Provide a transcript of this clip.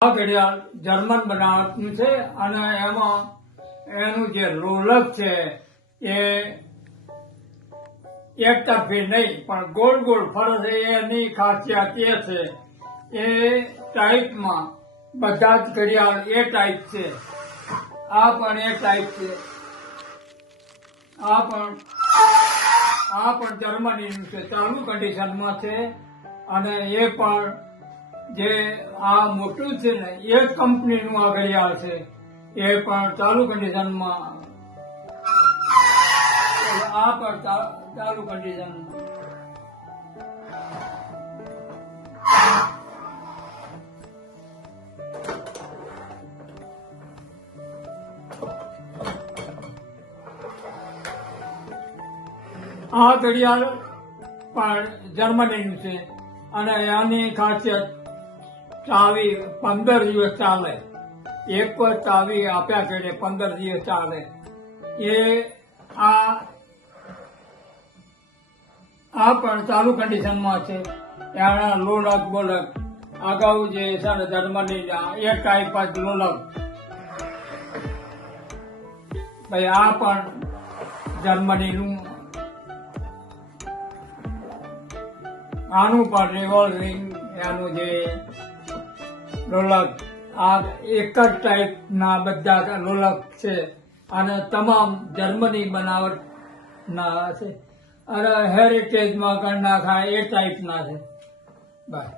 આ ઘડિયાળ જર્મન બનાવટનું છે અને એમાં એનું જે રોલક છે એ એક તરફી નહીં પણ ગોળ ગોળ ફરે છે. એની ખાસિયત એ છે એ ટાઈપમાં બધા જ ઘડિયાળ એ ટાઈપ છે. આ પણ એ ટાઈપ છે. આ પણ જર્મનીનું છે, ચાલુ કન્ડિશનમાં છે. અને એ પણ જે આ મોટું છે ને એ જ કંપનીનું આ ઘડિયાળ છે. એ પણ ચાલુ કન્ડિશનમાં, આ પણ ચાલુ કન્ડિશનમાં. આ ઘડિયાળ પણ જર્મનીનું છે અને આની ખાસિયત ચાવી 15 દિવસ ચાલે. એક વાર ચાવી આપ્યા છે 15 દિવસ ચાલે. એ આ પણ ચાલુ કન્ડિશનમાં છે. એના લોલક બોલક અગાઉ જે છે ને જર્મનીના એ ટાઈપ જ લોલક. ભાઈ આ પણ જર્મનીનું. આનું પણ રિવોલ્વિંગ એનું જે લોલક, આ એક જ ટાઈપના બધા લોલક છે અને તમામ જર્મની બનાવટના છે અને હેરિટેજમાં ગણના થાય એ ટાઈપના છે. બાય.